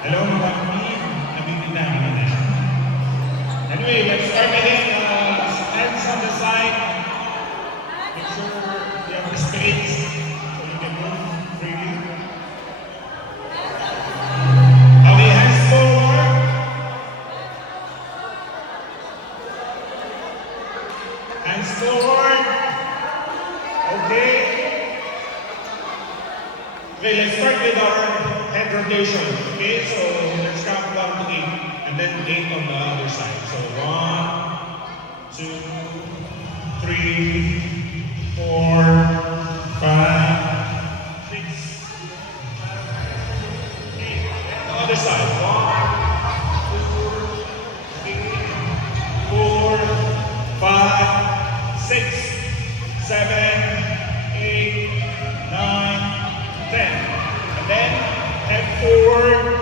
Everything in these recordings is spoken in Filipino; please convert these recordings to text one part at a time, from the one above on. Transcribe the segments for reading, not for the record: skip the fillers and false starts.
Hello, mga kapatid. Nabibigyan namin na. Anyway, let's start again. Hands on the side. Make sure you have the space so you can move freely. Okay, hands forward. Hands forward. Okay. Okay, let's start with our head rotation. Okay, so let's count 1 to 8, and then 8 on the other side. So 1, 2, 3, 4, 5, 6, 8. The other side. 1, 2, 3, 4, 5, 6, 7, 8, 9, 10. And then head forward and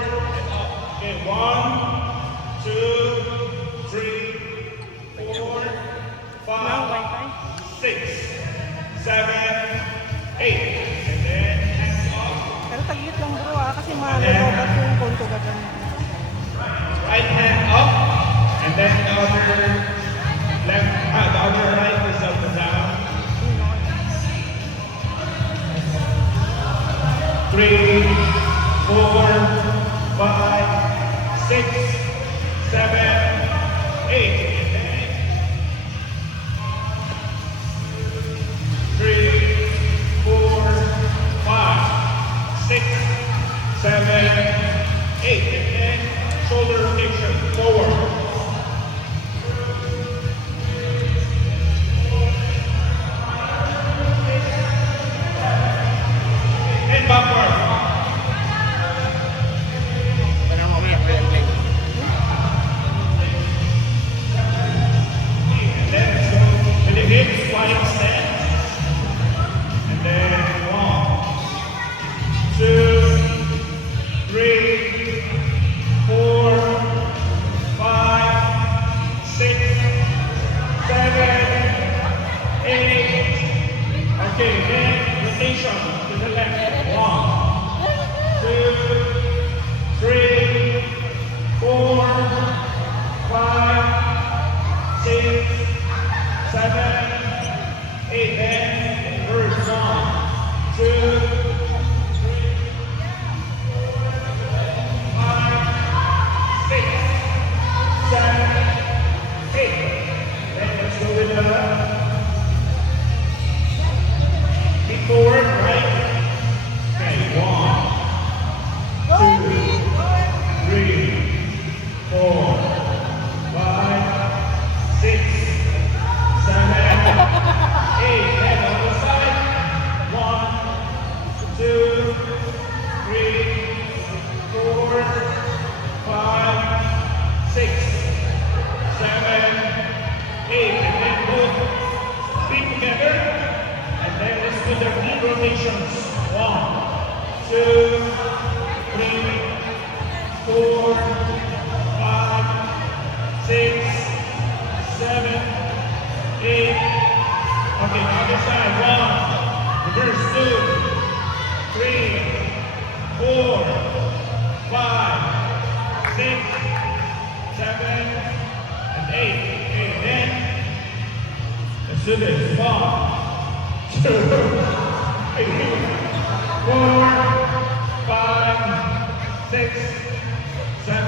up. Okay, 1, 2, 3, 4, 5, 6, 7, 8. And then hands up. Pero taglit lang bro kasi malulubat yung konto ka dyan. Right hand up. And then the other left, the other right is up and down. 3, 4, 5, 6, 7, 8. 3, 4, 5, 6, 7, 8. And then shoulder rotation forward. And backward. And then let's go with the hips, wide stance. And then 1, 2, 3, 4, 5, 6, 7, 8. Okay, then rotation to the left. 1, 2, 3, 4, 5, 6, 7, 8. Then reverse. 1, 2, 3, 5, 6, 7, 8. Then let's go with the feet forward, right? Okay, 1, 2, 3, 4, 5, 6, 7, 8. Then on the side. 1, 2, 3, 4, 5, 6, 7, 8. And then both feet together. And then let's do the knee rotations. 1, 2, 3, 4, 5, 6, 7, 8. Okay, other side. 1, reverse. 2, 3, 4, 5, 6, 7, and 8. Okay, then let's do this. 1, 2, 3, 4, 5, 6, 7,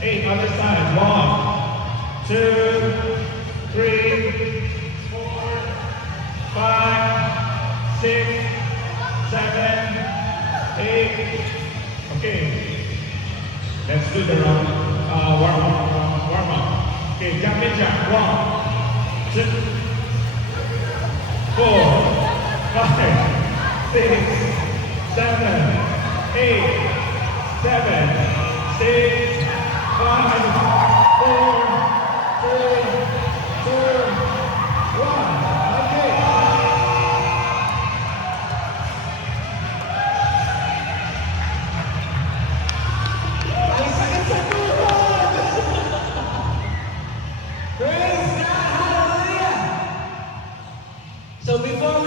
8. Other side. 1, 2, 3, 4, 5, 6, 7, 8. Okay. Let's do the round warm up. Okay, jump and jump. 1, 2, 4, 5, 6, 7, 8, 7, 6, 5, 4, 3, 2, 1. Okay. Praise God, hallelujah. So before